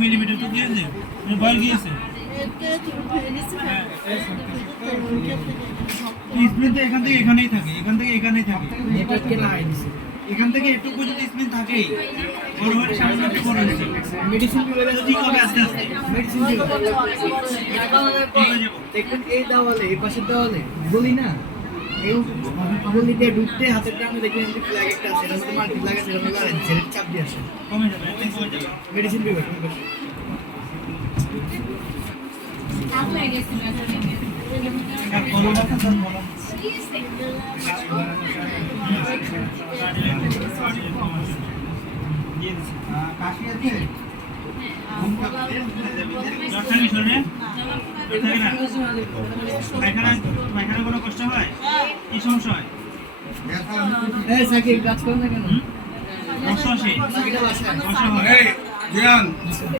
millimetre তো দিয়েছে বল গিয়েছে স্পিন তো এখান থেকে এখানেই থাকে এখান থেকে এখানেই থাকে এখান থেকে একটু যদি স্পিন থাকেই বড় হয়ে সামনে বড় হয়েছে মেডিসিন ঠিক হবে আস্তে আস্তে মেডিসিন দেখবেন এই দেওয়ালে এই পাশের দেওয়ালে বলি না এই বলি দিয়ে ঢুকতে হাতের টানে দেখবেন যে ফ্ল্যাগ একটা আছে এরকম মাল্টি ফ্ল্যাগ আছে এরকম লাগে জেরের চাপ দিয়ে আসে কমে যাবে কমে যাবে মেডিসিন দিবে আপনি গেছেন বলো না তো বলো কাশি আছে পায়খানা কোনো কষ্ট হয় কি সমস্যা হয় কাজ করো না কেন